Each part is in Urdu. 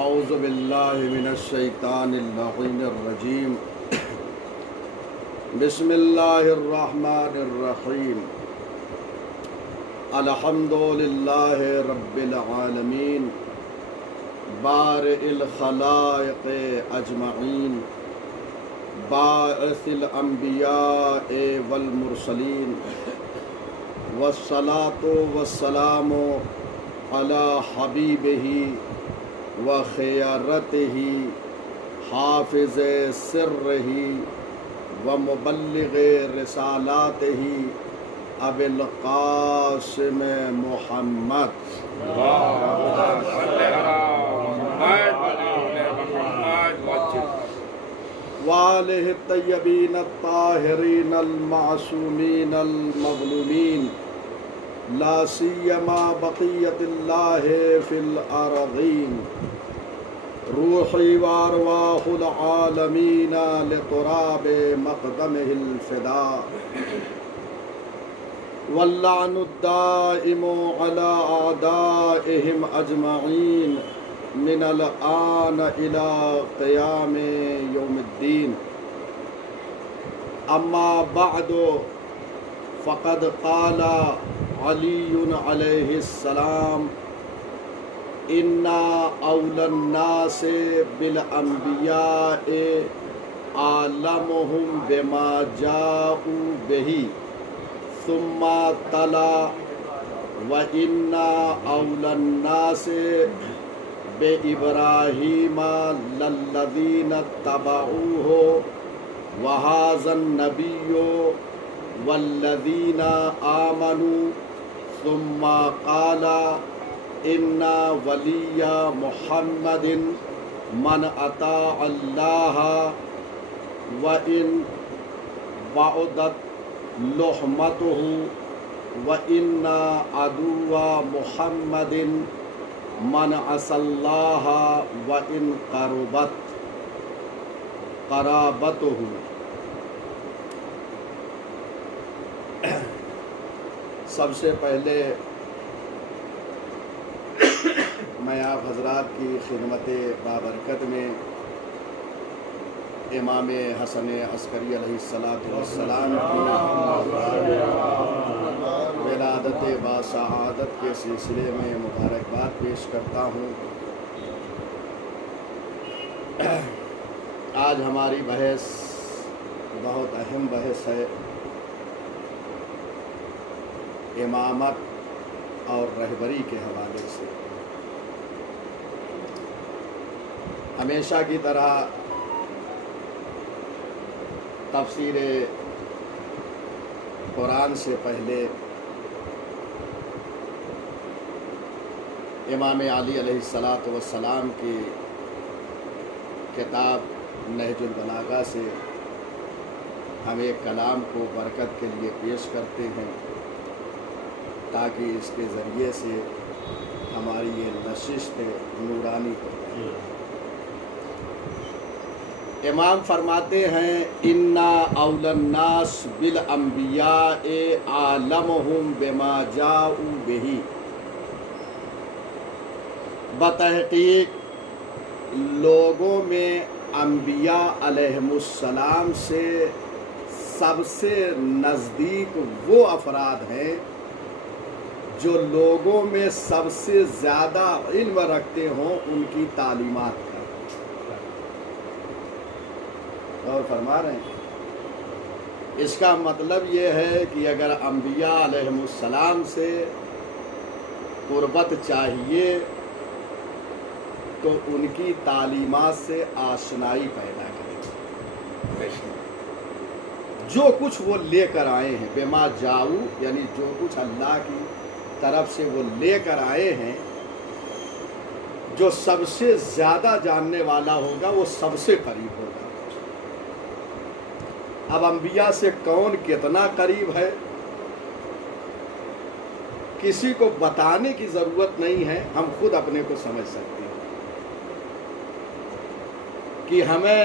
اعوذ باللہ من الشیطان اللعین الرجیم بسم اللہ الرحمن الرحیم الحمد للہ رب العالمین بارئ الخلائق اجمعین باعث الانبیاء والمرسلین والصلاة والسلام علی حبیبہ وخیرتہ حافظ سرہ ومبلغ رسالاتہ ابی القاسم محمد وآلہ الطیبین الطاہرین المعصومین المظلومین لا سیما بقیت اللہ فی الارضین روحی وارواح العالمین لتراب مقدمہ الفداء واللعن الدائم علی اعدائہم اجمعین من الآن الى قیام یوم الدین اما بعد فقد قال علی علیہ السلام انا اولی الناس بالانبیاء اعلمهم بما جاءوا به ثم تلا وانا اولی الناس بإبراہیم للذین اتبعوه وهذا النبی والذین آمنوا ثم قال ان ولی محمد من اطاع اللہ وان بعدت لحمتہ وان عدو محمد من عصى اللہ وان قربت قرابتہ۔ سب سے پہلے میں آپ حضرات کی خدمت بابرکت میں امام حسن عسکری علیہ السلام کی ولادت باسعادت کے سلسلے میں مبارکباد پیش کرتا ہوں۔ آج ہماری بحث بہت اہم بحث ہے، امامت اور رہبری کے حوالے سے۔ ہمیشہ کی طرح تفسیر قرآن سے پہلے امام علی علیہ السلام کی کتاب نہج البلاغہ سے ہم ایک کلام کو برکت کے لیے پیش کرتے ہیں تاکہ اس کے ذریعے سے ہماری یہ نشست نورانی ہو جائے۔ امام فرماتے ہیں انا اولی الناس بالانبیاء اعلمهم بما جاءوا به، بتحقیق لوگوں میں انبیاء علیہم السلام سے سب سے نزدیک وہ افراد ہیں جو لوگوں میں سب سے زیادہ علم رکھتے ہوں ان کی تعلیمات کا۔ اور فرما رہے ہیں اس کا مطلب یہ ہے کہ اگر انبیاء علیہم السلام سے قربت چاہیے تو ان کی تعلیمات سے آشنائی پیدا کریں۔ جو کچھ وہ لے کر آئے ہیں بما جاؤ، یعنی جو کچھ اللہ کی طرف سے وہ لے کر آئے ہیں، جو سب سے زیادہ جاننے والا ہوگا وہ سب سے قریب ہوگا۔ اب انبیاء سے کون کتنا قریب ہے کسی کو بتانے کی ضرورت نہیں ہے، ہم خود اپنے کو سمجھ سکتے ہیں کہ ہمیں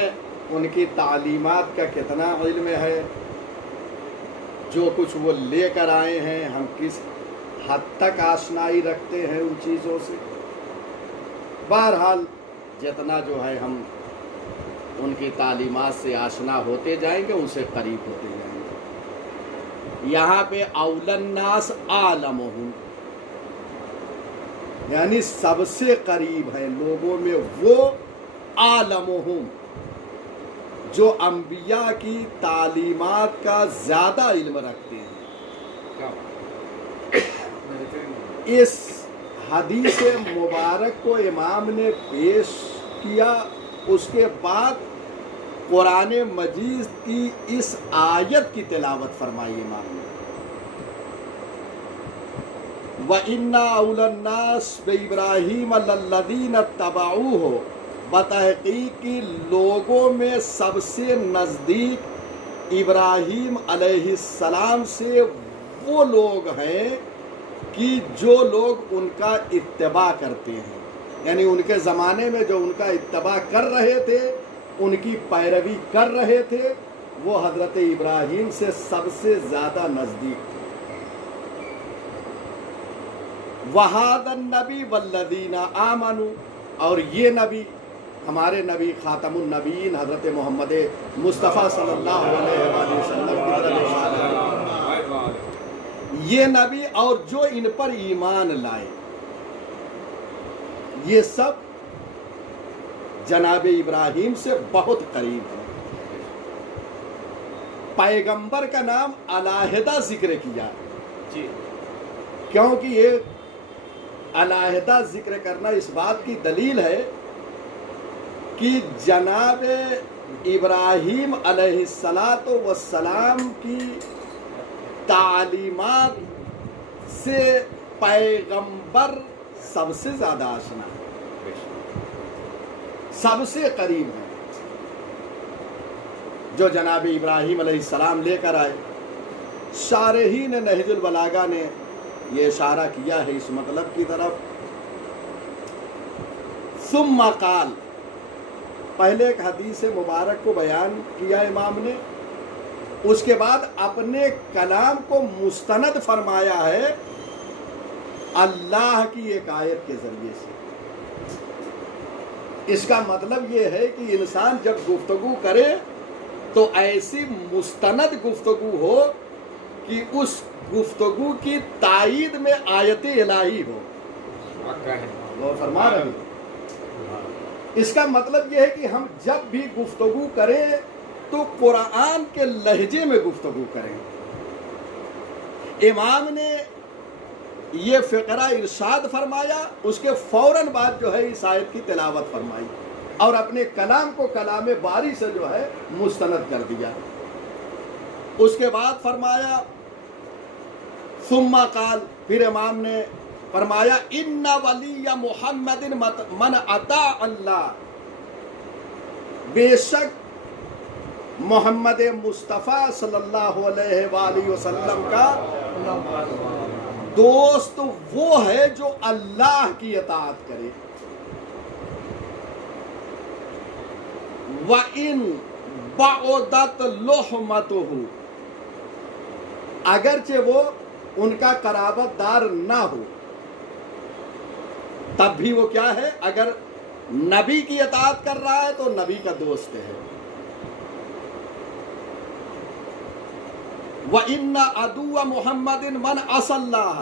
ان کی تعلیمات کا کتنا علم ہے، جو کچھ وہ لے کر آئے ہیں ہم کس حد تک آشنائی رکھتے ہیں ان چیزوں سے۔ بہرحال جتنا جو ہے ہم ان کی تعلیمات سے آشنا ہوتے جائیں گے ان سے قریب ہوتے جائیں گے. یہاں پہ اول الناس اعلمہم، یعنی سب سے قریب ہے لوگوں میں وہ اعلمہم جو انبیاء کی تعلیمات کا زیادہ علم رکھتے ہیں. اس حدیث مبارک کو امام نے پیش کیا، اس کے بعد قرآن مجید کی اس آیت کی تلاوت فرمائی امام نے. وَإِنَّا أَوْلَى النَّاسِ بِإِبْرَاهِيمَ لَلَّذِينَ اتَّبَعُوهُ، بتحقیق لوگوں میں سب سے نزدیک ابراہیم علیہ السلام سے وہ لوگ ہیں کہ جو لوگ ان کا اتباع کرتے ہیں، یعنی ان کے زمانے میں جو ان کا اتباع کر رہے تھے، ان کی پیروی کر رہے تھے، وہ حضرت ابراہیم سے سب سے زیادہ نزدیک تھے. وَهَذَا النَّبِيُّ وَالَّذِينَ آمَنُوا، اور یہ نبی ہمارے نبی خاتم النبیین حضرت محمد مصطفیٰ صلی اللہ علیہ وآلہ وسلم کی طرف اشارہ ہے. یہ نبی اور جو ان پر ایمان لائے، یہ سب جناب ابراہیم سے بہت قریب ہیں. پیغمبر کا نام علیحدہ ذکر کیا کیونکہ یہ علیحدہ ذکر کرنا اس بات کی دلیل ہے کہ جناب ابراہیم علیہ السلام کی تعلیمات سے پیغمبر سب سے زیادہ آشنا ہے، سب سے قریب ہے. جو جناب ابراہیم علیہ السلام لے کر آئے، شارحین نہج البلاغہ نے یہ اشارہ کیا ہے اس مطلب کی طرف. ثم قال، پہلے ایک حدیث مبارک کو بیان کیا امام نے، اس کے بعد اپنے کلام کو مستند فرمایا ہے اللہ کی ایک آیت کے ذریعے سے. اس کا مطلب یہ ہے کہ انسان جب گفتگو کرے تو ایسی مستند گفتگو ہو کہ اس گفتگو کی تائید میں آیت الہی ہو. غور فرما رہے ہیں. اس کا مطلب یہ ہے کہ ہم جب بھی گفتگو کریں تو قرآن کے لہجے میں گفتگو کریں. امام نے یہ فقرہ ارشاد فرمایا، اس کے فوراً بعد جو ہے اس آیت کی تلاوت فرمائی اور اپنے کلام کو کلام باری سے جو ہے مستند کر دیا. اس کے بعد فرمایا ثم قال، پھر امام نے فرمایا ان ولی محمد من اطاع اللہ، بے شک محمد مصطفیٰ صلی اللہ علیہ وآلہ وسلم کا دوست وہ ہے جو اللہ کی اطاعت کرے. وَإِن بَعُدَتْ لُحْمَتُهُ، اگرچہ وہ ان کا قرابت دار نہ ہو تب بھی وہ کیا ہے؟ اگر نبی کی اطاعت کر رہا ہے تو نبی کا دوست ہے. وَإِنَّ عَدُوَّ مُحَمَّدٍ مَنْ عَصَى اللَّهَ،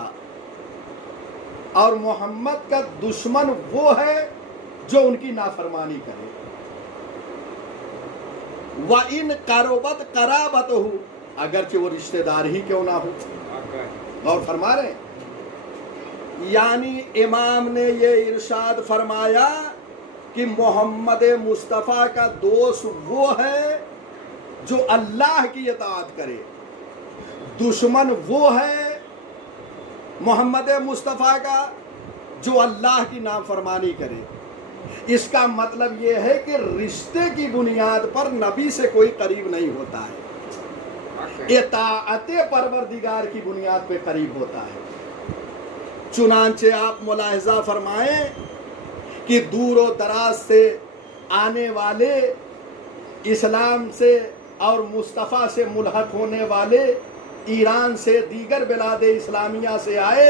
اور محمد کا دشمن وہ ہے جو ان کی نافرمانی کرے. وَإِنْ قَرُبَتْ قَرَابَتُهُ، اگرچہ وہ رشتہ دار ہی کیوں نہ ہو. غور فرما رہے ہیں. یعنی امام نے یہ ارشاد فرمایا کہ محمد مصطفیٰ کا دوست وہ ہے جو اللہ کی اطاعت کرے، دشمن وہ ہے محمد مصطفیٰ کا جو اللہ کی نافرمانی کرے. اس کا مطلب یہ ہے کہ رشتے کی بنیاد پر نبی سے کوئی قریب نہیں ہوتا ہے، اطاعت پروردگار کی بنیاد پہ قریب ہوتا ہے. چنانچہ آپ ملاحظہ فرمائیں کہ دور و دراز سے آنے والے، اسلام سے اور مصطفیٰ سے ملحق ہونے والے، ایران سے، دیگر بلاد اسلامیہ سے آئے،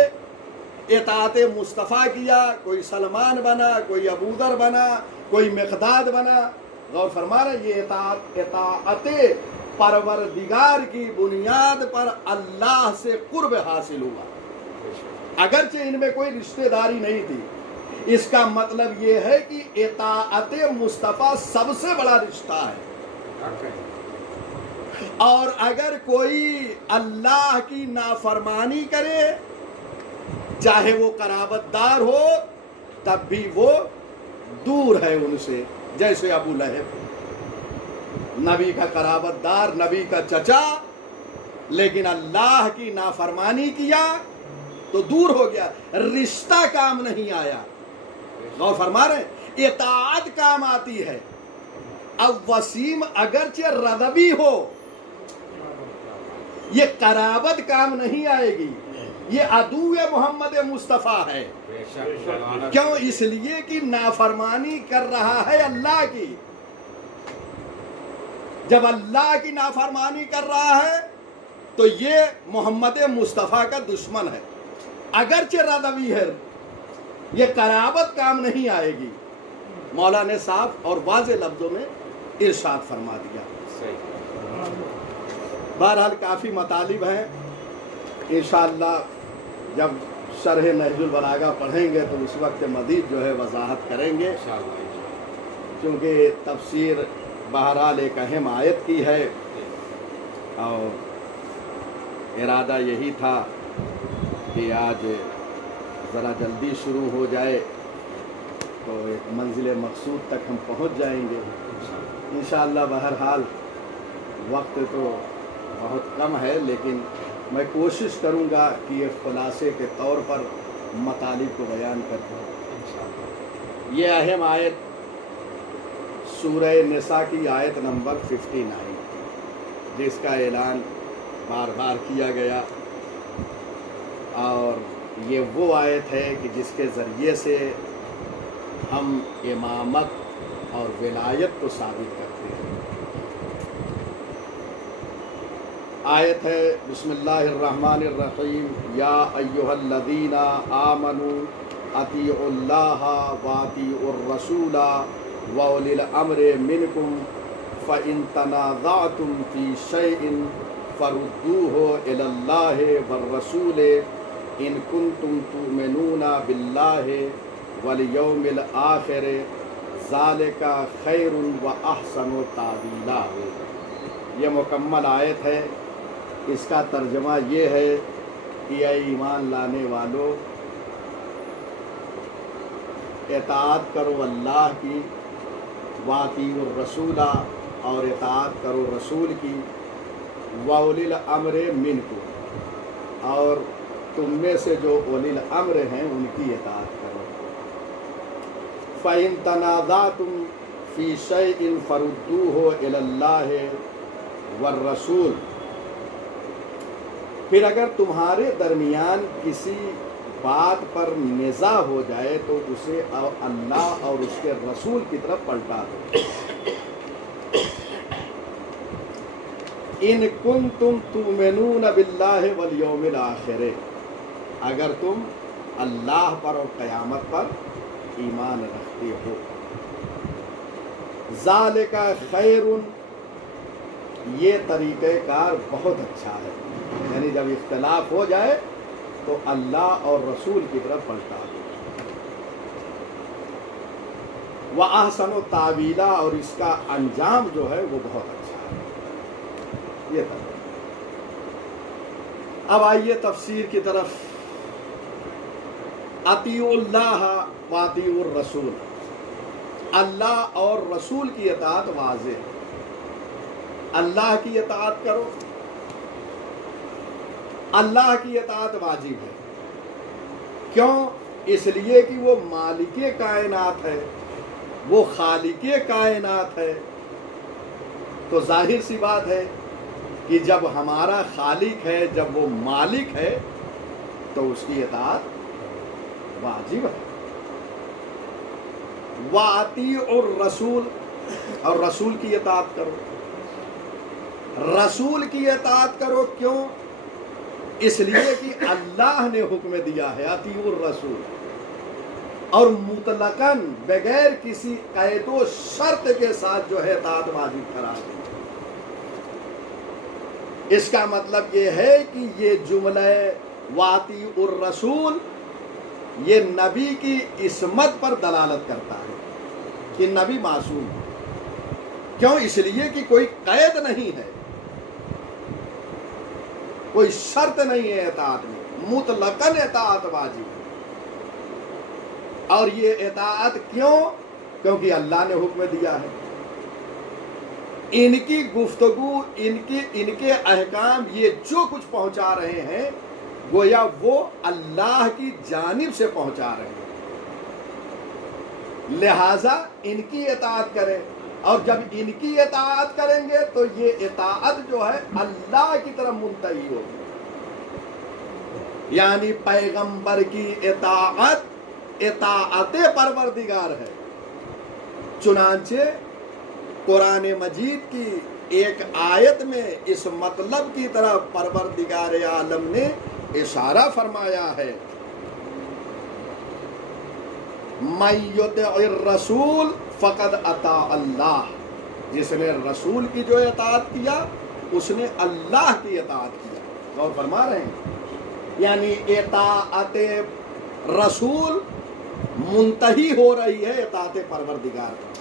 اطاعت مصطفیٰ کیا، کوئی سلمان بنا، کوئی ابوذر بنا، کوئی مقداد بنا. غور فرما رہے یہ اطاعت پروردگار کی بنیاد پر اللہ سے قرب حاصل ہوا، اگرچہ ان میں کوئی رشتہ داری نہیں تھی. اس کا مطلب یہ ہے کہ اطاعت مصطفیٰ سب سے بڑا رشتہ ہے. اور اگر کوئی اللہ کی نافرمانی کرے، چاہے وہ قرابت دار ہو، تب بھی وہ دور ہے ان سے. جیسے ابو لہب، نبی کا قرابت دار، نبی کا چچا، لیکن اللہ کی نافرمانی کیا تو دور ہو گیا، رشتہ کام نہیں آیا. غور فرما رہے ہیں، اطاعت کام آتی ہے. اب وسیم اگرچہ رضوی ہو، یہ قرابت کام نہیں آئے گی، یہ عدو محمد مصطفیٰ ہے. کیوں؟ اس لیے کہ نافرمانی کر رہا ہے اللہ کی. جب اللہ کی نافرمانی کر رہا ہے تو یہ محمد مصطفیٰ کا دشمن ہے. اگرچہ رضوی ہے، یہ قرابت کام نہیں آئے گی. مولا نے صاف اور واضح لفظوں میں ارشاد فرما دیا. بہرحال کافی مطالب ہیں، انشاءاللہ جب شرح نہج البلاغہ پڑھیں گے تو اس وقت مزید جو ہے وضاحت کریں گے، کیونکہ تفسیر بہرحال ایک اہم آیت کی ہے اور ارادہ یہی تھا کہ آج ذرا جلدی شروع ہو جائے تو ایک منزل مقصود تک ہم پہنچ جائیں گے انشاءاللہ. بہرحال وقت تو بہت کم ہے، لیکن میں کوشش کروں گا کہ یہ خلاصے کے طور پر مطالب کو بیان کرتا ہوں. یہ اہم آیت سورہ نساء کی آیت نمبر 59، جس کا اعلان بار بار کیا گیا، اور یہ وہ آیت ہے کہ جس کے ذریعے سے ہم امامت اور ولایت کو ثابت کرتے ہیں. آیت ہے بسم اللہ الرحمن الرحیم، یا ایہا الذین آمنوا اطیعوا اللہ واطیعوا الرسول واولی الامر منکم فإن تنازعتم فی شیء فردوہ الی اللہ والرسول ان کنتم تؤمنون باللہ والیوم الآخر ذالک خیر واحسن تاویلا. یہ مکمل آیت ہے. اس کا ترجمہ یہ ہے کہ اے ایمان لانے والو، اطاعت کرو اللہ کی، واطیعوا الرسول اور اطاعت کرو رسول کی، واولی الامر منکم اور تم میں سے جو اولی الامر ہیں ان کی اطاعت کرو. فَإِن تَنَازَعْتُمْ فِي شَيْءٍ فَرُدُّوهُ إِلَى اللَّهِ وَالرَّسُولِ. پھر اگر تمہارے درمیان کسی بات پر نزاع ہو جائے تو اسے اللہ اور اس کے رسول کی طرف پلٹا دو. ان کنتم تؤمنون باللہ والیوم الآخر، اگر تم اللہ پر اور قیامت پر ایمان رکھتے ہو. ذالک خیر، یہ طریقہ کار بہت اچھا ہے. یعنی جب اختلاف ہو جائے تو اللہ اور رسول کی طرف پلٹا دو. وَأَحْسَنُ تَأْوِيلًا، اور اس کا انجام جو ہے وہ بہت اچھا ہے. یہ طرح. اب آئیے تفسیر کی طرف. اطیعوا اللہ واطیعوا الرسول، اللہ اور رسول کی اطاعت واضح ہے. اللہ کی اطاعت کرو، اللہ کی اطاعت واجب ہے. کیوں؟ اس لیے کہ وہ مالک کائنات ہے، وہ خالق کائنات ہے. تو ظاہر سی بات ہے کہ جب ہمارا خالق ہے، جب وہ مالک ہے، تو اس کی اطاعت واجب ہے. وَأَطِیعُوا الرَّسُولَ، اور رسول کی اطاعت کرو. رسول کی اطاعت کرو. کیوں؟ اس لیے کہ اللہ نے حکم دیا ہے اطیعوا الرسول، اور مطلقاً بغیر کسی قید و شرط کے ساتھ جو ہے اطاعت واجب قرار دی۔ اس کا مطلب یہ ہے کہ یہ جملہ واطیعوا الرسول یہ نبی کی عصمت پر دلالت کرتا ہے کہ نبی معصوم ہے۔ کیوں؟ اس لیے کہ کوئی قید نہیں ہے، کوئی شرط نہیں ہے اطاعت میں، مطلقاً اطاعت واجب ہے۔ اور یہ اطاعت کیوں؟ کیونکہ اللہ نے حکم دیا ہے۔ ان کی گفتگو، ان کے احکام، یہ جو کچھ پہنچا رہے ہیں گویا وہ اللہ کی جانب سے پہنچا رہے ہیں، لہذا ان کی اطاعت کریں، اور جب ان کی اطاعت کریں گے تو یہ اطاعت جو ہے اللہ کی طرف منتہی ہوگی، یعنی پیغمبر کی اطاعت اطاعت پروردگار ہے۔ چنانچہ قرآن مجید کی ایک آیت میں اس مطلب کی طرف پروردگار عالم نے اشارہ فرمایا ہے، مَن یُطِعِ الرَّسُولَ فقد اطاع اللہ، جس نے رسول کی جو اطاعت کیا اس نے اللہ کی اطاعت کیا۔ غور فرما رہے ہیں؟ یعنی اطاعت رسول منتہی ہو رہی ہے اطاعت پروردگار کی۔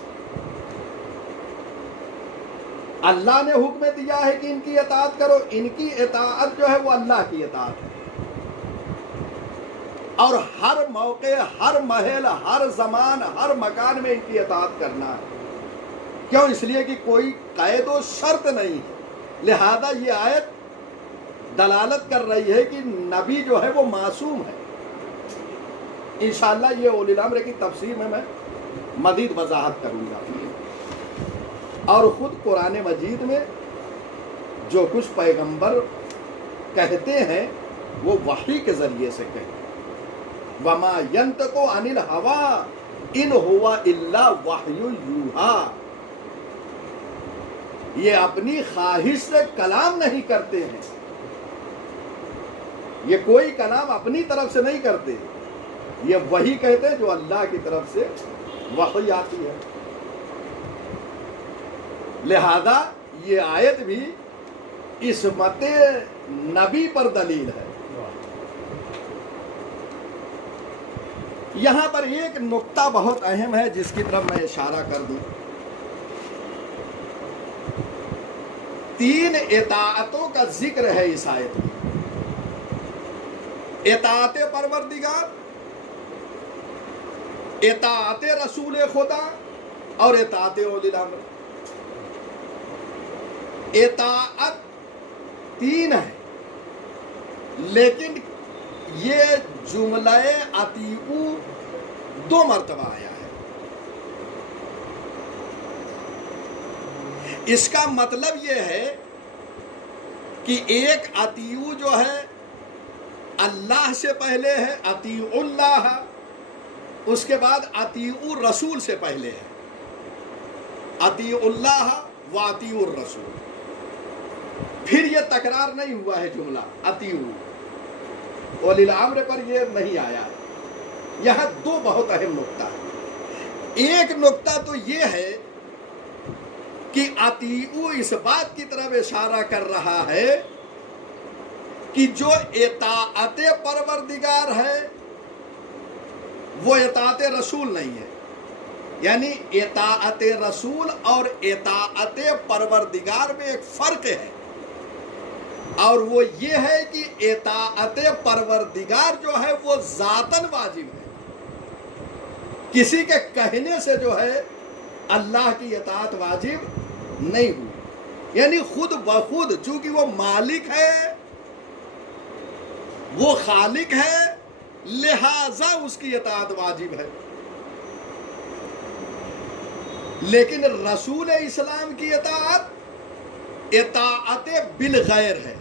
اللہ نے حکم دیا ہے کہ ان کی اطاعت کرو، ان کی اطاعت جو ہے وہ اللہ کی اطاعت ہے، اور ہر موقع، ہر محل، ہر زمان، ہر مکان میں ان کی اطاعت کرنا ہے۔ کیوں؟ اس لیے کہ کوئی قید و شرط نہیں ہے، لہذا یہ آیت دلالت کر رہی ہے کہ نبی جو ہے وہ معصوم ہے۔ انشاءاللہ یہ اولی الامر کی تفسیر میں مزید وضاحت کروں گا۔ اور خود قرآن مجید میں جو کچھ پیغمبر کہتے ہیں وہ وحی کے ذریعے سے کہتے ہیں۔ وَمَا يَنْطِقُ عَنِ الْهَوَىٰ إِنْ هُوَ إِلَّا وَحْيٌ يُوحَىٰ، یہ اپنی خواہش سے کلام نہیں کرتے ہیں، یہ کوئی کلام اپنی طرف سے نہیں کرتے، یہ وہی کہتے ہیں جو اللہ کی طرف سے وحی آتی ہے۔ لہذا یہ آیت بھی عصمت نبی پر دلیل ہے۔ یہاں پر ایک نقطہ بہت اہم ہے جس کی طرف میں اشارہ کر دوں۔ 3 اطاعتوں کا ذکر ہے اس آیت میں، اطاعت پروردگار، اطاعت رسول خدا اور اطاعت اولی الامر۔ اطاعت 3 ہے، لیکن یہ جملہ اطیعوا 2 مرتبہ آیا ہے۔ اس کا مطلب یہ ہے کہ ایک اطیعوا جو ہے اللہ سے پہلے ہے، اطیعوا اللہ، اس کے بعد اطیعوا الرسول سے پہلے ہے، اطیعوا اللہ و اطیعوا الرسول۔ پھر یہ تکرار نہیں ہوا ہے جملہ اطیعوا، اولی الامر پر یہ نہیں آیا ہے۔ یہاں 2 بہت اہم نقطہ ہے۔ ایک نقطہ تو یہ ہے کہ اطیعوا اس بات کی طرف اشارہ کر رہا ہے کہ جو اطاعت پروردگار ہے وہ اطاعت رسول نہیں ہے، یعنی اطاعت رسول اور اطاعت پروردگار میں ایک فرق ہے، اور وہ یہ ہے کہ اطاعت پروردگار جو ہے وہ ذاتاً واجب ہے، کسی کے کہنے سے جو ہے اللہ کی اطاعت واجب نہیں ہوئی، یعنی خود بخود چونکہ وہ مالک ہے، وہ خالق ہے، لہذا اس کی اطاعت واجب ہے۔ لیکن رسول اسلام کی اطاعت اطاعت بالغیر ہے۔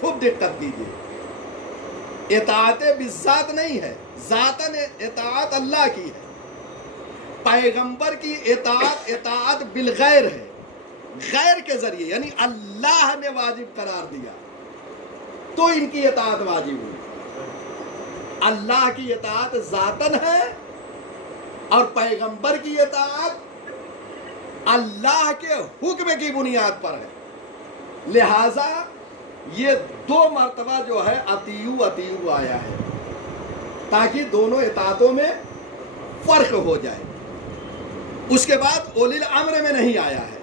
خوب دقت کیجیے، اطاعت بالذات نہیں ہے، ذاتاً اطاعت اللہ کی ہے۔ پیغمبر کی اطاعت بالغیر ہے، غیر کے ذریعے، یعنی اللہ نے واجب قرار دیا تو ان کی اطاعت واجب ہوئی۔ اللہ کی اطاعت ذاتن ہے اور پیغمبر کی اطاعت اللہ کے حکم کی بنیاد پر ہے، لہذا یہ دو مرتبہ جو ہے اطیعوا اطیعوا آیا ہے تاکہ دونوں اطاعتوں میں فرق ہو جائے۔ اس کے بعد اولی الامر میں نہیں آیا ہے۔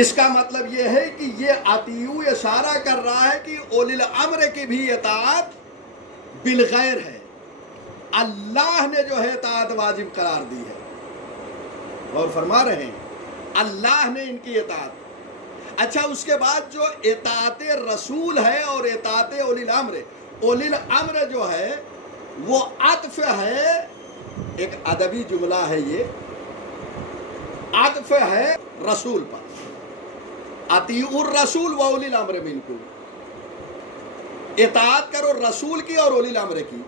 اس کا مطلب یہ ہے کہ یہ اطیعوا اشارہ کر رہا ہے کہ اولی الامر کی بھی اطاعت بالغیر ہے، اللہ نے جو ہے اطاعت واجب قرار دی ہے، اور فرما رہے ہیں اللہ نے ان کی اطاعت۔ اچھا، اس کے بعد جو اطاعت رسول ہے اور اطاعت اولی الامر جو ہے وہ عطف ہے، ایک ادبی جملہ ہے، یہ عطف ہے رسول پر، اطیعوا الرسول و اولی الامر منکم، اطاعت کرو رسول کی اور اولی الامر کی،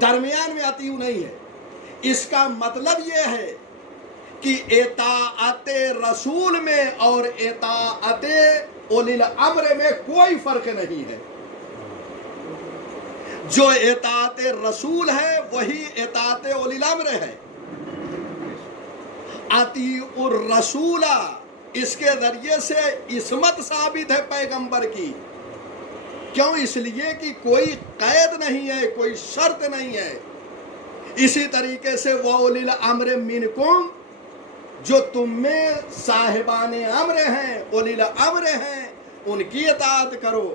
درمیان میں اطیعوا نہیں ہے۔ اس کا مطلب یہ ہے کہ اطاعت رسول میں اور اطاعت اولی الامر میں کوئی فرق نہیں ہے۔ جو اطاعت رسول ہے وہی اطاعت اولی الامر ہے۔ اطیعوا الرسول، اس کے ذریعے سے عصمت ثابت ہے پیغمبر کی، کیوں؟ اس لیے کہ کوئی قید نہیں ہے، کوئی شرط نہیں ہے۔ اسی طریقے سے وَأُولِي الْأَمْرِ مِنْكُمْ، جو تم میں صاحبان امر ہیں، اولی الامر ہیں، ان کی اطاعت کرو۔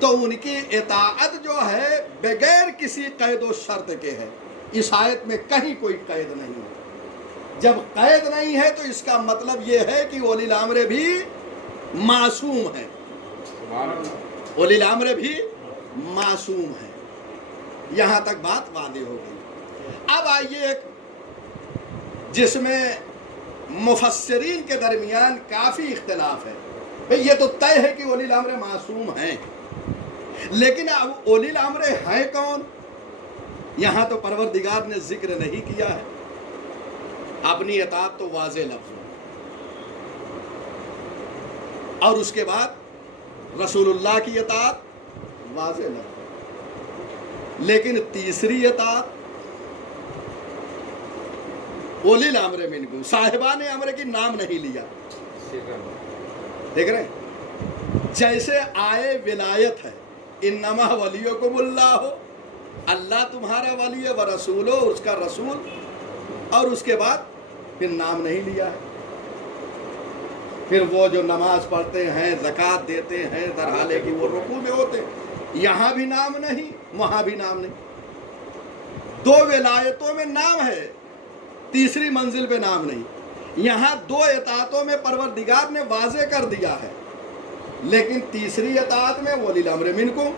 تو ان کی اطاعت جو ہے بغیر کسی قید و شرط کے ہے۔ اس آیت میں کہیں کوئی قید نہیں ہے۔ جب قید نہیں ہے تو اس کا مطلب یہ ہے کہ اولی الامر بھی معصوم ہے، اولی الامر بھی معصوم ہے۔ یہاں تک بات واضح ہو گئی۔ اب آئیے ایک جس میں مفسرین کے درمیان کافی اختلاف ہے، بھئی یہ تو طے ہے کہ اولی الامر معصوم ہیں، لیکن اب اولی الامر ہیں کون؟ یہاں تو پروردگار نے ذکر نہیں کیا ہے۔ اپنی اطاعت تو واضح لفظ، اور اس کے بعد رسول اللہ کی اطاعت واضح لفظ، لیکن تیسری اطاعت اولی الامر منکم، صاحبان امر کی نام نہیں لیا۔ دیکھ رہے ہیں؟ جیسے آئے ولایت ہے، انما ولیکم اللہ، اللہ تمہارا ولی ہے، ورسولہ، اس کا رسول، اور اس کے بعد پھر نام نہیں لیا ہے۔ پھر وہ جو نماز پڑھتے ہیں، زکوٰۃ دیتے ہیں، در حالے کہ وہ رکوع میں ہوتے ہیں، یہاں بھی نام نہیں، وہاں بھی نام نہیں۔ دو ولایتوں میں نام ہے، تیسری منزل پہ نام نہیں۔ یہاں دو اطاعتوں میں پروردگار نے واضح کر دیا ہے، لیکن تیسری اطاعت میں ولی الامر منکم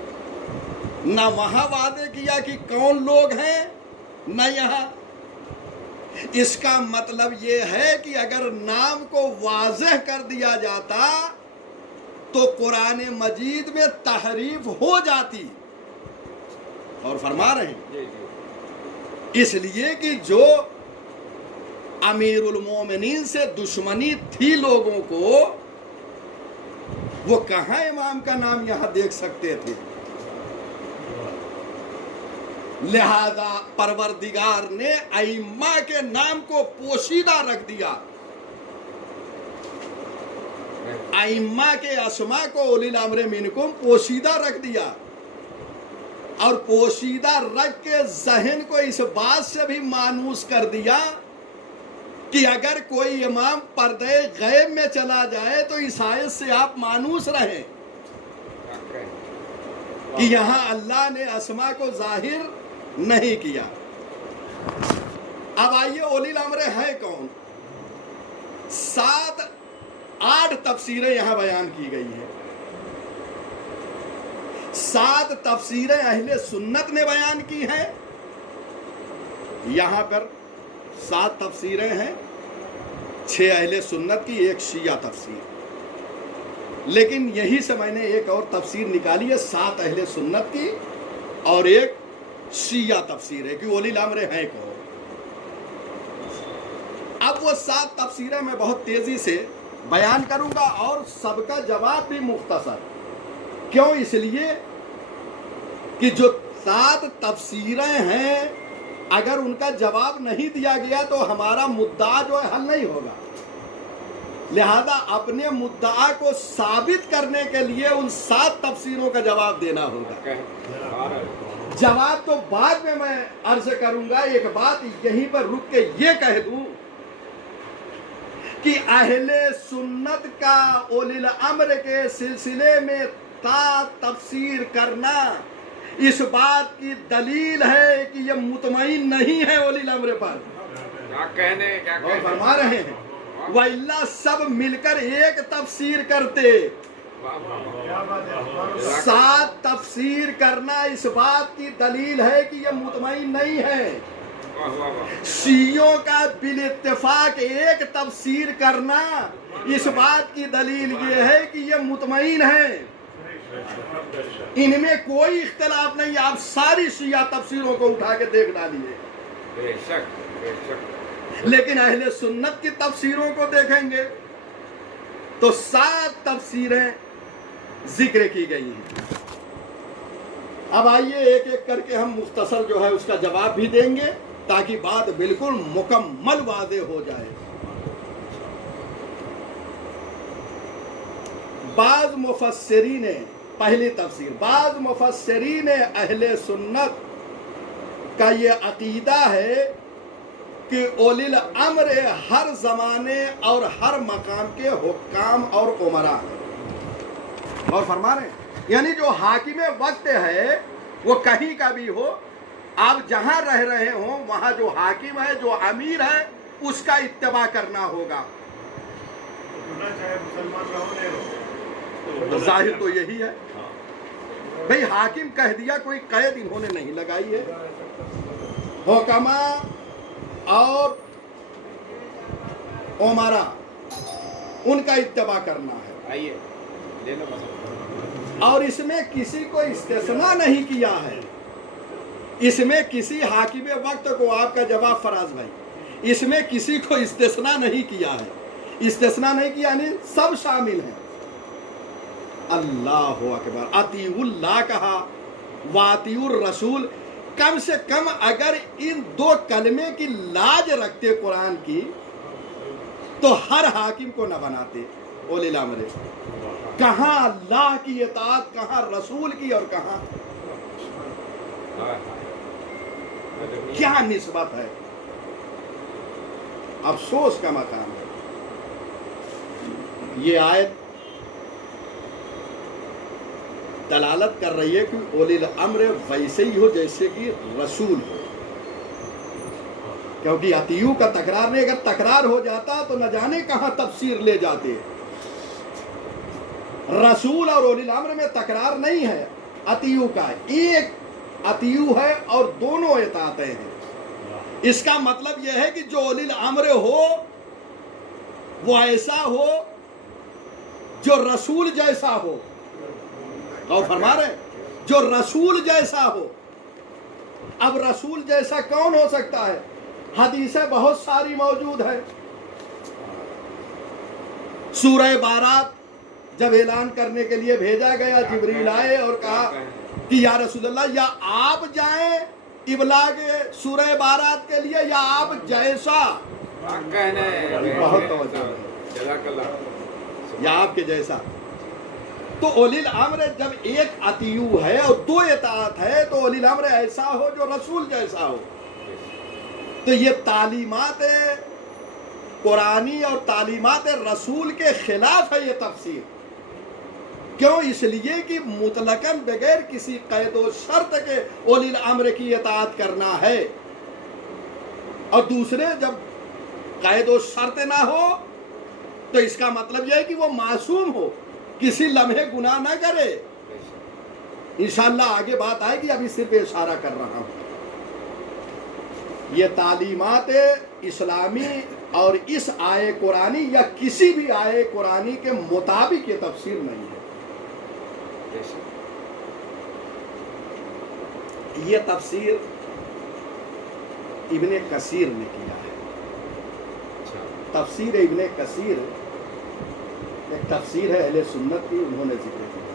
نہ وہاں واضح کیا کہ کون لوگ ہیں، نہ یہاں۔ اس کا مطلب یہ ہے کہ اگر نام کو واضح کر دیا جاتا تو قرآن مجید میں تحریف ہو جاتی، اور فرما رہے ہیں اس لیے کہ جو امیر المومنین سے دشمنی تھی لوگوں کو، وہ کہاں امام کا نام یہاں دیکھ سکتے تھے؟ لہذا پروردگار نے ائمہ کے نام کو پوشیدہ رکھ دیا، ائمہ کے اسماء کو اولی الامر منکم پوشیدہ رکھ دیا، اور پوشیدہ رکھ کے ذہن کو اس بات سے بھی مانوس کر دیا کہ اگر کوئی امام پردے غیب میں چلا جائے تو اس آیت سے آپ مانوس رہیں کہ یہاں اللہ نے اسماء کو ظاہر نہیں کیا۔ اب آئیے اولی الامر ہے کون؟ 7-8 تفسیریں یہاں بیان کی گئی ہیں۔ 7 تفسیریں اہل سنت نے بیان کی ہیں، یہاں پر 7 تفسیریں ہیں، 6 اہل سنت کی، 1 شیعہ تفسیر۔ لیکن یہی سے میں نے ایک اور تفسیر نکالی ہے، 7 اہل سنت کی اور 1 شیعہ تفسیر ہے کہ اولی الامر ہیں کون۔ اب وہ 7 تفسیریں میں بہت تیزی سے بیان کروں گا، اور سب کا جواب بھی مختصر، کیوں؟ اس لیے کہ جو 7 تفسیریں ہیں اگر ان کا جواب نہیں دیا گیا تو ہمارا مدعا جو ہے حل نہیں ہوگا. لہذا اپنے مدعا کو ثابت کرنے کے لیے ان 7 تفسیروں کا جواب دینا ہوگا. جواب تو بعد میں عرض کروں گا. ایک بات یہیں پر رک کے یہ کہہ دوں کہ اہل سنت کا اولی الامر کے سلسلے میں تفسیر کرنا اس بات کی دلیل ہے کہ یہ مطمئن نہیں ہے اولی الامر پر. اور فرما رہے ہیں وَإِلَّا سب مل کر ایک تفسیر کرتے. 7 تفسیر کرنا اس بات کی دلیل ہے کہ یہ مطمئن نہیں ہے. شیعوں کا بالاتفاق ایک تفسیر کرنا اس بات کی دلیل یہ ہے کہ یہ مطمئن ہے. ان میں کوئی اختلاف نہیں. آپ ساری شیعہ تفسیروں کو اٹھا کے دیکھ ڈالیے. بے شک بے شک. لیکن اہل سنت کی تفسیروں کو دیکھیں گے تو 7 تفسیریں ذکر کی گئی ہیں. اب آئیے ایک ایک کر کے ہم مختصر جو ہے اس کا جواب بھی دیں گے تاکہ بات بالکل مکمل واضح ہو جائے. بعض مفسرین پہلی تفسیر بعض مفسرین اہل سنت کا یہ عقیدہ ہے کہ اولی الامر ہر زمانے اور ہر مقام کے حکام اور عمراء ہیں. اور فرما رہے ہیں یعنی جو حاکم وقت ہے وہ کہیں کا بھی ہو, آپ جہاں رہ رہے ہوں وہاں جو حاکم ہے جو امیر ہے اس کا اتباع کرنا ہوگا. ظاہر تو یہی ہے بھئی. حاکم کہہ دیا, کوئی قید انہوں نے نہیں لگائی ہے. حکما اور عمرا ان کا اتباع کرنا ہے. آئیے لے لو. اور اس میں کسی کو استثناء نہیں کیا ہے. اس میں کسی حاکم وقت کو, آپ کا جواب فراز بھائی, اس میں کسی کو استثناء نہیں کیا ہے. استثناء نہیں کیا یعنی سب شامل ہیں. اللہ اکبر. اطیعوا اللہ کہا واطیعوا الرسول. کم سے کم اگر ان 2 کلمے کی لاج رکھتے قرآن کی تو ہر حاکم کو نہ بناتے اولی الامر. کہاں اللہ کی اطاعت, کہاں رسول کی, اور کہاں کیا نسبت ہے. افسوس کا مقام ہے. یہ آیت دلالت کر رہی ہے کہ اولی الامر ویسے ہی ہو جیسے کہ رسول ہو. کیونکہ اطیعوا کا تکرار نہیں, اگر تکرار ہو جاتا تو نہ جانے کہاں تفسیر لے جاتے. رسول اور اولی الامر میں تکرار نہیں ہے. اطیعوا کا ایک اطیعوا ہے اور دونوں اطاعتیں ہیں. اس کا مطلب یہ ہے کہ جو اولی الامر ہو وہ ایسا ہو جو رسول جیسا ہو. اور فرما رہے جو رسول جیسا ہو. اب رسول جیسا کون ہو سکتا ہے؟ حدیثیں بہت ساری موجود ہیں. سورہ بارات جب اعلان کرنے کے لیے بھیجا گیا, جبریل آئے اور کہا کہ یا رسول اللہ, یا آپ جائیں ابلاغ سورہ بارات کے لیے یا آپ جیسا. بہت توجہ ہے. یا آپ کے جیسا. تو اولی الامر جب ایک اطیعوا ہے اور 2 اطاعت ہے تو اولی الامر ایسا ہو جو رسول جیسا ہو. تو یہ تعلیمات قرآنی اور تعلیمات رسول کے خلاف ہے یہ تفسیر. کیوں؟ اس لیے کہ مطلقاً بغیر کسی قید و شرط کے اولی الامر کی اطاعت کرنا ہے. اور دوسرے جب قید و شرط نہ ہو تو اس کا مطلب یہ ہے کہ وہ معصوم ہو, کسی لمحے گناہ نہ کرے. انشاءاللہ آگے بات آئے گی, ابھی صرف اشارہ کر رہا ہوں. یہ تعلیمات اسلامی اور اس آیے قرآنی یا کسی بھی آیے قرآنی کے مطابق یہ تفسیر نہیں ہے. یہ تفسیر ابن کثیر نے کیا ہے. تفسیر ابن کثیر ایک تفسیر ہے اہل سنت کی, انہوں نے ذکر کیا.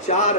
4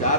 4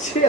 6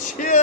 6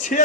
6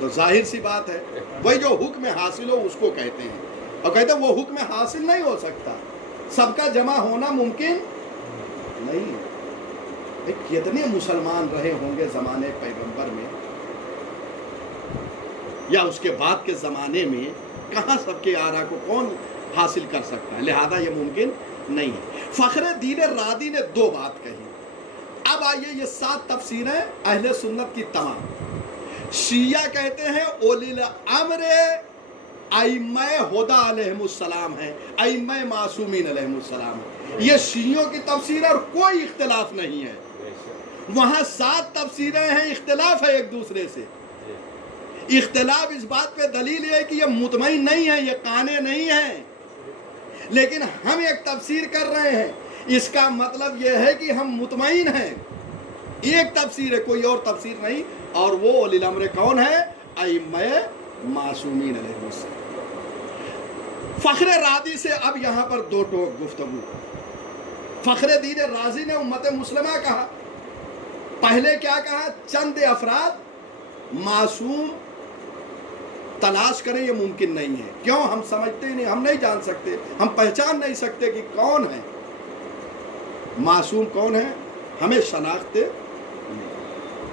تو ظاہر سی بات ہے وہی جو حکم حاصل ہو اس کو کہتے ہیں، اور کہتے ہیں وہ حکم حاصل نہیں ہو سکتا، سب کا جمع ہونا ممکن نہیں۔ کتنے مسلمان رہے ہوں گے زمانے پیغمبر میں یا اس کے بعد کے زمانے میں، کہاں سب کے آرا کو کون حاصل کر سکتا ہے؟ لہذا یہ ممکن نہیں ہے۔ فخر دین رازی نے دو بات کہی۔ اب آئیے یہ 7 تفسیریں اہل سنت کی تمام۔ شیعہ کہتے ہیں اولی الامر ائمہ ہدی علیہم السلام ہیں، ائمہ معصومین علیہم السلام ہیں، یہ شیعوں کی تفسیر اور کوئی اختلاف نہیں ہے۔ وہاں 7 تفسیریں ہیں، اختلاف ہے ایک دوسرے سے۔ اختلاف اس بات پہ دلیل ہے کہ یہ مطمئن نہیں ہے، یہ قانع نہیں ہے، لیکن ہم ایک تفسیر کر رہے ہیں، اس کا مطلب یہ ہے کہ ہم مطمئن ہیں۔ ایک تفسیر ہے، کوئی اور تفسیر نہیں، اور وہ اولی الامر کون ہے؟ ائمہ معصومین علیہ السلام۔ فخر رازی سے اب یہاں پر 2 ٹوک گفتگو۔ فخر دین رازی نے امت مسلمہ کہا، پہلے کیا کہا؟ چند افراد معصوم تلاش کریں یہ ممکن نہیں ہے۔ کیوں؟ ہم سمجھتے نہیں، ہم نہیں جان سکتے، ہم پہچان نہیں سکتے کہ کون ہے معصوم، کون ہے، ہمیں شناخت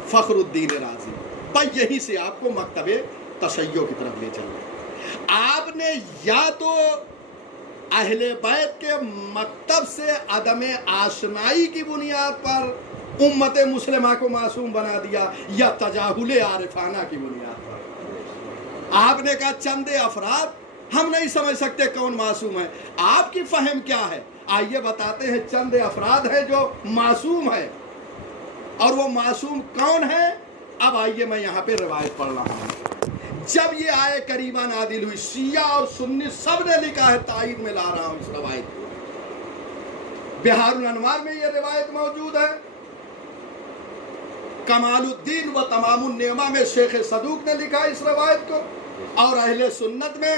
فخر الدین رازی۔ بس یہی سے آپ کو مکتب تشیع کی طرف لے چلیں۔ آپ نے یا تو اہل بیت کے مکتب سے عدم آشنائی کی بنیاد پر امت مسلمہ کو معصوم بنا دیا، یا تجاہل عارفانہ کی بنیاد پر۔ آپ نے کہا چند افراد، ہم نہیں سمجھ سکتے کون معصوم ہے۔ آپ کی فہم کیا ہے؟ آئیے بتاتے ہیں، چند افراد ہیں جو معصوم ہے، اور وہ معصوم کون ہے؟ اب آئیے میں یہاں پہ روایت پڑھ رہا ہوں۔ جب یہ آئے کریمہ نازل ہوئی، شیعہ اور سنی سب نے لکھا ہے، تائید میں لا رہا ہوں اس روایت کو۔ بہار الانوار میں یہ روایت موجود ہے، کمال الدین و تمام النعمہ میں شیخ صدوق نے لکھا اس روایت کو، اور اہل سنت میں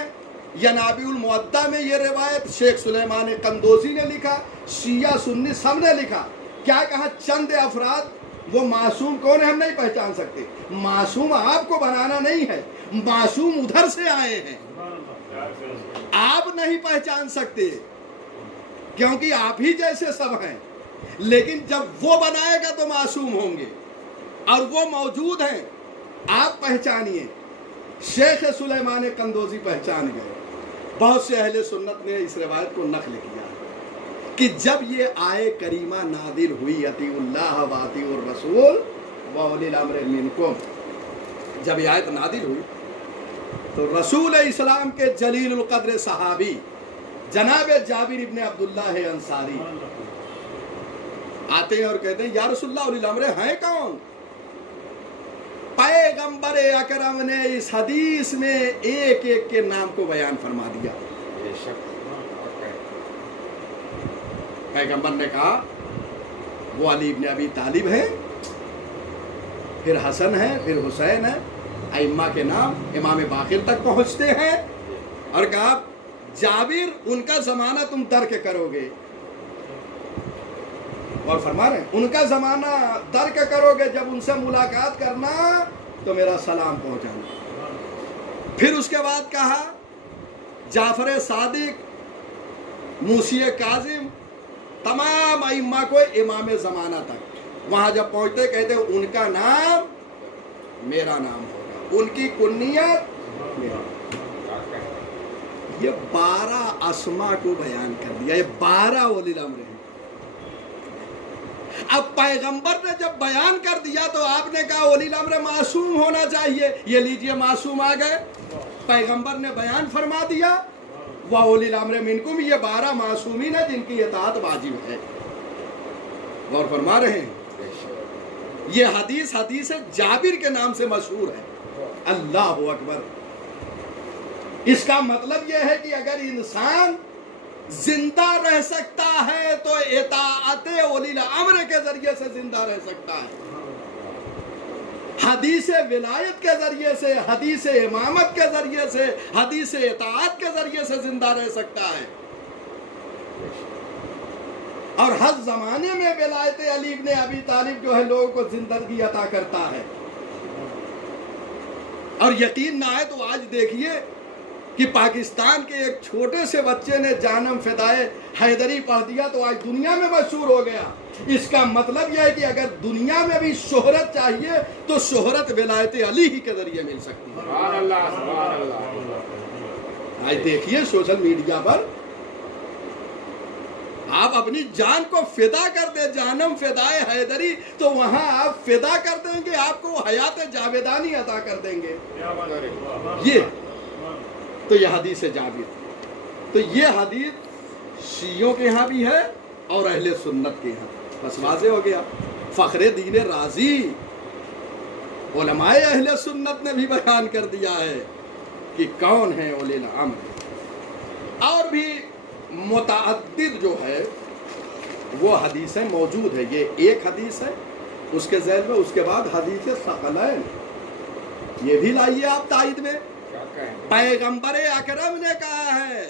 ینابیع المودع میں یہ روایت شیخ سلیمان قندوزی نے لکھا، شیعہ سنی سب نے لکھا۔ کیا کہا؟ چند افراد، وہ معصوم کون ہے ہم نہیں پہچان سکتے۔ معصوم آپ کو بنانا نہیں ہے، معصوم ادھر سے آئے ہیں، آپ نہیں پہچان سکتے کیونکہ آپ ہی جیسے سب ہیں، لیکن جب وہ بنائے گا تو معصوم ہوں گے، اور وہ موجود ہیں، آپ پہچانیے۔ شیخ سلیمان قندوزی پہچان گئے۔ بہت سے اہل سنت نے اس روایت کو نقل کیا کہ جب یہ آئے کریمہ نازل ہوئی، اطیعوا اللہ و اطیعوا الرسول و اولی الامر منکم، جب یہ آیت نازل ہوئی تو رسول اسلام کے جلیل القدر صحابی جناب جابر ابن عبداللہ انصاری آتے ہیں اور کہتے ہیں، یا رسول اللہ، اولی الامر ہیں کون؟ پیغمبر اکرم نے اس حدیث میں ایک ایک کے نام کو بیان فرما دیا۔ پیغمبر نے کہا وہ علی ابن ابی طالب ہیں، پھر حسن ہے، پھر حسین ہے، ائمہ کے نام امام باقر تک پہنچتے ہیں، اور کہا جابر ان کا زمانہ تم درک کرو گے، اور فرما رہے ہیں ان کا زمانہ درک کرو گے، جب ان سے ملاقات کرنا تو میرا سلام پہنچانا۔ پھر اس کے بعد کہا جعفر صادق، موسی کاظم، تمام ائمہ کو امام زمانہ تک۔ وہاں جب پہنچتے کہتے ان کا نام میرا نام ہوگا، ان کی کنیت میرا۔ یہ 12 اسماء کو بیان کر دیا، یہ 12 اولی الامر ہیں۔ اب پیغمبر نے جب بیان کر دیا تو آپ نے کہا اولی الامر معصوم ہونا چاہیے، یہ لیجئے معصوم آ گئے۔ پیغمبر نے بیان فرما دیا، وہ اولی الامر منکم، یہ 12 معصومین ہیں جن کی اطاعت واجب ہے۔ غور فرما رہے ہیں، یہ حدیث جابر کے نام سے مشہور ہے۔ اللہ اکبر۔ اس کا مطلب یہ ہے کہ اگر انسان زندہ رہ سکتا ہے تو اطاعت اولی الامر کے ذریعے سے زندہ رہ سکتا ہے، حدیث ولایت کے ذریعے سے، حدیث امامت کے ذریعے سے، حدیث اطاعت کے ذریعے سے زندہ رہ سکتا ہے۔ اور ہر زمانے میں ولایت علی ابن ابی طالب جو ہے لوگوں کو زندگی عطا کرتا ہے۔ اور یقین نہ آئے تو آج دیکھیے کہ پاکستان کے ایک چھوٹے سے بچے نے جانم فدائے حیدری پڑھ دیا تو آج دنیا میں مشہور ہو گیا. اس کا مطلب یہ ہے کہ اگر دنیا میں بھی شہرت چاہیے تو شہرت ولایت علی ہی کے ذریعے مل سکتی ہے. سبحان اللہ سبحان اللہ. آج دیکھیے سوشل میڈیا پر آپ اپنی جان کو فدا کر دیں جانم فدائے حیدری تو وہاں آپ فدا کر دیں گے, آپ کو حیات جاویدانی عطا کر دیں گے. یہ تو یہ حدیث جابر. تو یہ حدیث شیعوں کے ہاں بھی ہے اور اہل سنت کے ہاں. بس واضح ہو گیا. فخر دین رازی علماء اہل سنت نے بھی بیان کر دیا ہے کہ کون ہے اولی الامر. اور بھی متعدد جو ہے وہ حدیثیں موجود ہے. یہ ایک حدیث ہے, اس کے ذیل میں اس کے بعد حدیث ثقلین یہ بھی لائیے آپ تائید میں. کیا کہیں؟ پیغمبر اکرم نے کہا ہے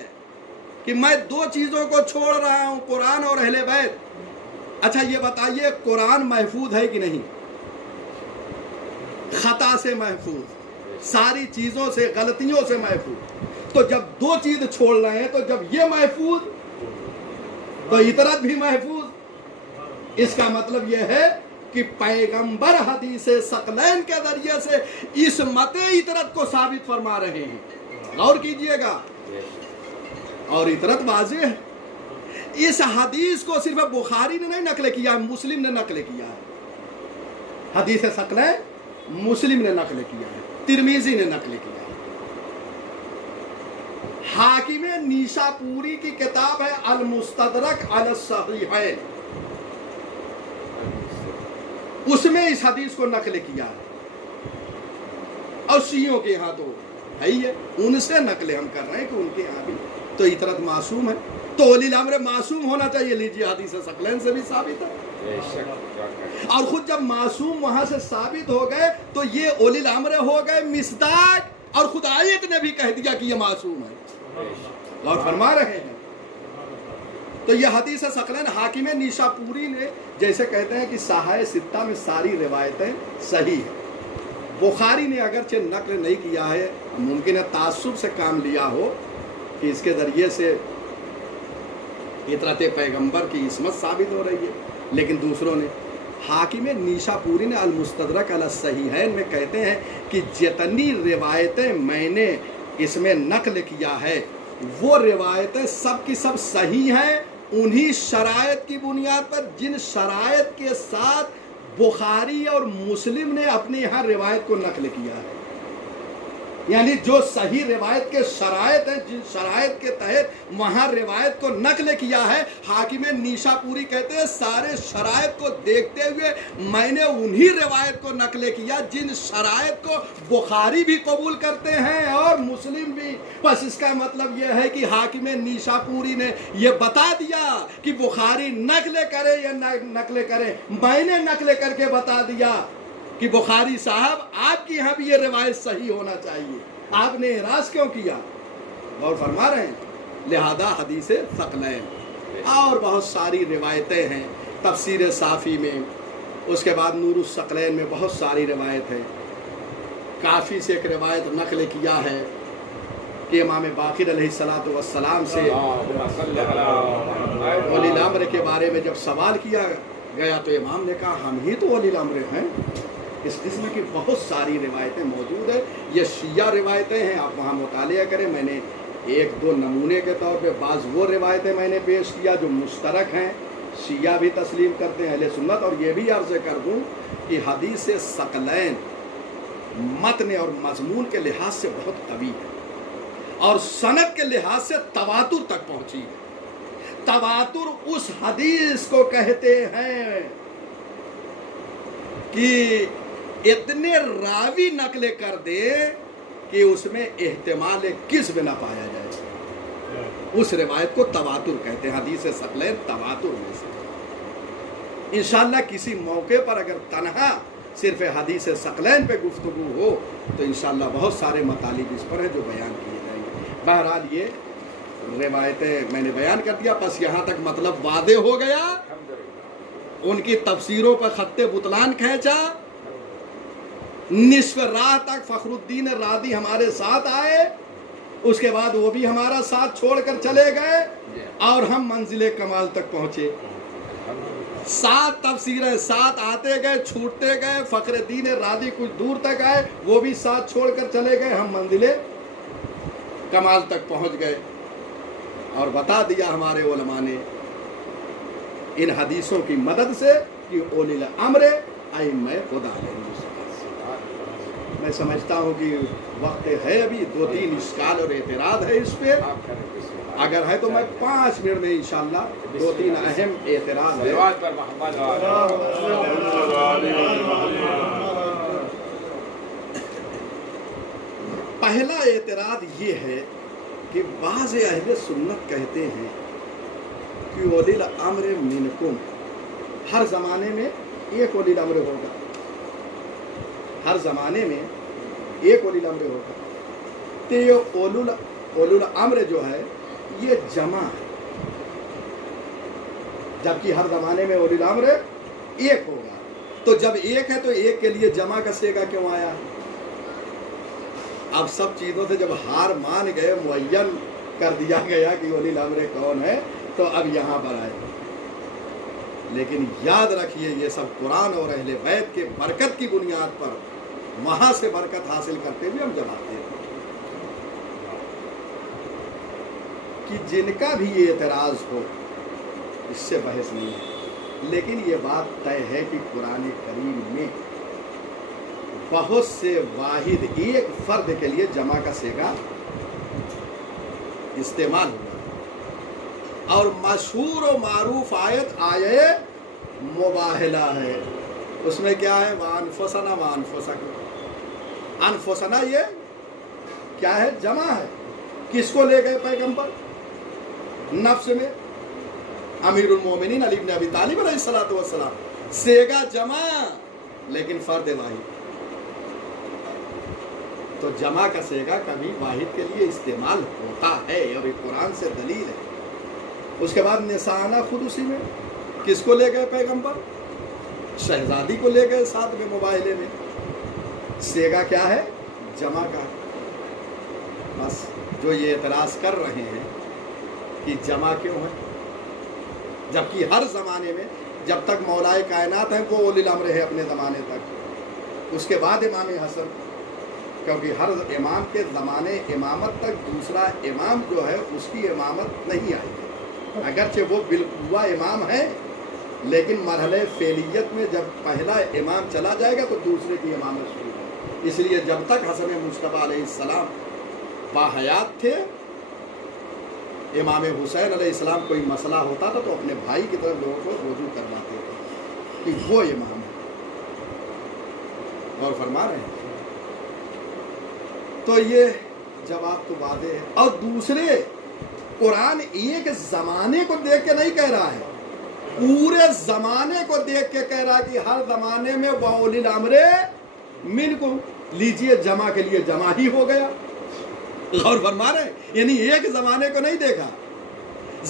کہ میں دو چیزوں کو چھوڑ رہا ہوں, قرآن اور اہل بیت. اچھا یہ بتائیے قرآن محفوظ ہے کہ نہیں؟ خطا سے محفوظ, ساری چیزوں سے غلطیوں سے محفوظ. تو جب دو چیز چھوڑ رہے ہیں تو جب یہ محفوظ تو اطرت بھی محفوظ. اس کا مطلب یہ ہے کہ پیغمبر حدیث ثقلین کے ذریعے سے اس مت اطرت کو ثابت فرما رہے ہیں. غور کیجئے گا. اور اطرت واضح ہے. اس حدیث کو صرف بخاری نے نہیں نقل کیا ہے, مسلم نے نقل کیا ہے. حدیث ثقلین مسلم نے نقل کیا ہے, ترمذی نے نقل کیا ہے. حاکم نیشاپوری کی کتاب ہے المستدرک علی الصحیحین, اس میں اس حدیث کو نقل کیا ہے. اور شیعوں کے ہاں تو ہے ہی ہے, ان سے نقل ہم کر رہے ہیں کہ ان کے ہاں بھی تو اطرت معصوم ہے. تو اولی الامر معصوم ہونا چاہیے. لیجیے حدیث ثقلین سے بھی ثابت ہے. بے شک. کیا کہیں؟ اور خود جب معصوم وہاں سے ثابت ہو گئے تو یہ اولی الامر ہو گئے مصداق, اور خود آیت نے بھی کہہ دیا کہ یہ معصوم ہے. بے شک. اور فرما رہے ہیں. تو یہ حدیث ثقلین حاکم نیشاپوری نے جیسے کہتے ہیں کہ صحائح ستہ میں ساری روایتیں صحیح ہیں. بخاری نے اگرچہ نقل نہیں کیا ہے, ممکن ہے تعصب سے کام لیا ہو کہ اس کے ذریعے سے اطرت پیغمبر کی عصمت ثابت ہو رہی ہے, لیکن دوسروں نے. حاکم نیشاپوری نے المستدرک علی الصحیحین میں کہتے ہیں کہ جتنی روایتیں میں نے اس میں نقل کیا ہے وہ روایتیں سب کی سب صحیح ہیں انہی شرائط کی بنیاد پر جن شرائط کے ساتھ بخاری اور مسلم نے اپنے یہاں روایت کو نقل کیا ہے. یعنی جو صحیح روایت کے شرائط ہیں, جن شرائط کے تحت وہاں روایت کو نقل کیا ہے, حاکم نیشاپوری کہتے ہیں سارے شرائط کو دیکھتے ہوئے میں نے انہی روایت کو نقل کیا جن شرائط کو بخاری بھی قبول کرتے ہیں اور مسلم بھی. بس اس کا مطلب یہ ہے کہ حاکم نیشاپوری نے یہ بتا دیا کہ بخاری نقل کرے یا نقل کرے, میں نے نقل کر کے بتا دیا کہ بخاری صاحب آپ کی یہاں بھی یہ روایت صحیح ہونا چاہیے. آپ نے اعراض کیوں کیا؟ اور فرما رہے ہیں لہذا حدیث ثقلین اور بہت ساری روایتیں ہیں. تفسیر صافی میں, اس کے بعد نور الثقلین میں بہت ساری روایت ہے. کافی سے ایک روایت نقل کیا ہے کہ امام باقر علیہ الصلوۃ والسلام سے اولی الامر کے بارے میں جب سوال کیا گیا تو امام نے کہا ہم ہی تو اولی الامر ہیں. اس قسم کی بہت ساری روایتیں موجود ہیں. یہ شیعہ روایتیں ہیں, آپ وہاں مطالعہ کریں. میں نے ایک دو نمونے کے طور پہ بعض وہ روایتیں میں نے پیش کیا جو مشترک ہیں, شیعہ بھی تسلیم کرتے ہیں, اہل سنت. اور یہ بھی عرض کر دوں کہ حدیث ثقلین متن اور مضمون کے لحاظ سے بہت قوی ہے اور سند کے لحاظ سے تواتر تک پہنچی ہے. تواتر اس حدیث کو کہتے ہیں کہ اتنے راوی نقل کر دے کہ اس میں احتمال کذب نہ پایا جائے, اس روایت کو تواتر کہتے ہیں. حدیث ثقلین تواتر میں سے. انشاءاللہ کسی موقع پر اگر تنہا صرف حدیث ثقلین پہ گفتگو ہو تو انشاءاللہ بہت سارے مطالب اس پر ہیں جو بیان کیے جائیں گے. بہرحال یہ روایتیں میں نے بیان کر دیا, بس یہاں تک مطلب واضح ہو گیا. ان کی تفسیروں پر خط بطلان کھینچا نصف راہ تک فخرالدین راضی ہمارے ساتھ آئے، اس کے بعد وہ بھی ہمارا ساتھ چھوڑ کر چلے گئے اور ہم منزل کمال تک پہنچے۔ 7 تفسیریں، 7 آتے گئے چھوٹتے گئے، فخرالدین راضی کچھ دور تک آئے، وہ بھی ساتھ چھوڑ کر چلے گئے، ہم منزل کمال تک پہنچ گئے۔ اور بتا دیا ہمارے علماء نے ان حدیثوں کی مدد سے کہ اولی الامر ائمہ خدا ہے۔ میں سمجھتا ہوں کہ وقت ہے، ابھی 2-3 اشکال اور اعتراض ہے اس پہ، اگر ہے تو میں 5 منٹ میں انشاءاللہ 2-3 اہم اعتراض ہے۔ پہلا اعتراض یہ ہے کہ بعض اہل سنت کہتے ہیں کہ اولی الامر منکم، ہر زمانے میں ایک اولی الامر ہوگا، ہر زمانے میں ایک اولی الامر ہوگا، تو یہ اولی الامر جو ہے یہ جمع ہے، جبکہ ہر زمانے میں اولی الامر ایک ہوگا۔ تو جب ایک ہے تو ایک کے لیے جمع کا صیغہ کیوں آیا؟ اب سب چیزوں سے جب ہار مان گئے، معین کر دیا گیا کہ اولی الامر کون ہے، تو اب یہاں پر آئے۔ لیکن یاد رکھیے یہ سب قرآن اور اہل بیت کے برکت کی بنیاد پر وہاں سے برکت حاصل کرتے ہوئے ہم جماتے ہیں کہ جن کا بھی یہ اعتراض ہو اس سے بحث نہیں ہے، لیکن یہ بات طے ہے کہ قرآن کریم میں بہت سے واحد ایک فرد کے لیے جمع کا صیغہ استعمال ہوا، اور مشہور و معروف آیت آیے مباہلہ ہے۔ اس میں کیا ہے؟ وَأَنفُسَنَا وَأَنفُسَكُمْ، انفسنا یہ کیا ہے؟ جمع ہے۔ کس کو لے گئے پیغمبر؟ نفس میں امیر المومنین علی بن ابی طالب علیہ الصلوۃ والسلام، صیغہ جمع لیکن فرد واحد۔ تو جمع کا صیغہ کبھی واحد کے لیے استعمال ہوتا ہے، اور یہ قرآن سے دلیل ہے۔ اس کے بعد نسانہ خود اسی میں کس کو لے گئے پیغمبر؟ شہزادی کو لے گئے ساتھ میں مباہلے میں، صیغہ کیا ہے؟ جمع کا۔ بس جو یہ اعتراض کر رہے ہیں کہ جمع کیوں ہے، جبکہ ہر زمانے میں جب تک مولائے کائنات ہیں وہ اولی الامر ہے اپنے زمانے تک، اس کے بعد امام حسن، کیونکہ ہر امام کے زمانے امامت تک دوسرا امام جو ہے اس کی امامت نہیں آئی ہے، اگرچہ وہ بالقوہ امام ہے، لیکن مرحلہ فعلیت میں جب پہلا امام چلا جائے گا تو دوسرے کی امامت شروع ہے۔ اس لیے جب تک حسن مصطفیٰ علیہ السلام باحیات تھے، امام حسین علیہ السلام کوئی مسئلہ ہوتا تھا تو اپنے بھائی کی طرف لوگوں کو رجوع کرواتے تھے کہ وہ امام ہے، اور فرما رہے ہیں۔ تو یہ جواب تو واضح ہے۔ اور دوسرے، قرآن ایک زمانے کو دیکھ کے نہیں کہہ رہا ہے، پورے زمانے کو دیکھ کے کہہ رہا کہ ہر زمانے میں وَأُولِي الْأَمْرِ مِنْكُمْ، لیجئے جمع کے لیے جمع ہی ہو گیا۔ غور فرما رہے ہیں، یعنی ایک زمانے کو نہیں دیکھا،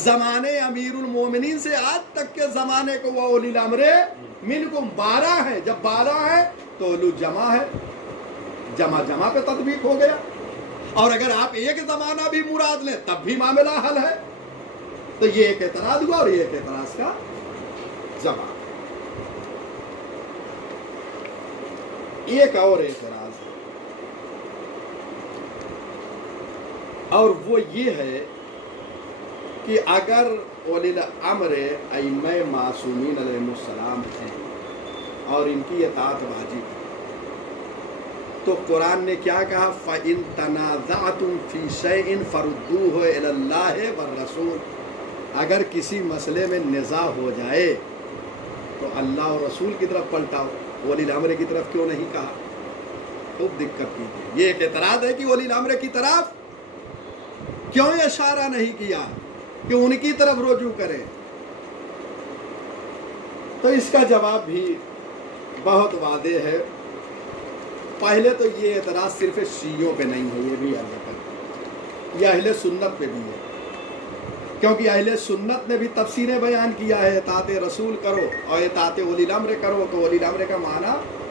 زمانے امیر المومنین سے آج تک کے زمانے کو وَأُولِي الْأَمْرِ مِنْكُمْ 12 ہے، جب 12 ہے تو اولو جمع ہے، جمع جمع پہ تطبیق ہو گیا۔ اور اگر آپ ایک زمانہ بھی مراد لیں تب بھی معاملہ حل ہے۔ تو یہ ایک اعتراض ہوا اور یہ ایک اعتراض کا جواب۔ ایک اور اعتراض ہے، اور وہ یہ ہے کہ اگر اولی الامر ائمہ معصومین علیہ السلام ہیں اور ان کی اطاعت واجب ہے، تو قرآن نے کیا کہا؟ فَإِن تَنَازَعْتُمْ فِي شَيْءٍ فَرُدُّوهُ إِلَى اللَّهِ وَالرَّسُولِ، اگر کسی مسئلے میں نزاع ہو جائے تو اللہ اور رسول کی طرف پلٹاؤ، اولی الامر کی طرف کیوں نہیں کہا؟ خوب دقت کیجیے۔ یہ ایک اعتراض ہے کہ اولی الامر کی طرف کیوں اشارہ نہیں کیا کہ ان کی طرف رجوع کریں؟ تو اس کا جواب بھی بہت واضح ہے۔ پہلے تو یہ اعتراض صرف شیعوں پہ نہیں ہے، یہ بھی یہ اہل سنت پہ بھی ہے، کیونکہ اہل سنت نے بھی تفسیریں بیان کیا ہے، اطاعت رسول کرو اور اطاعت اولی الامر کرو، تو اولی الامر کا معنی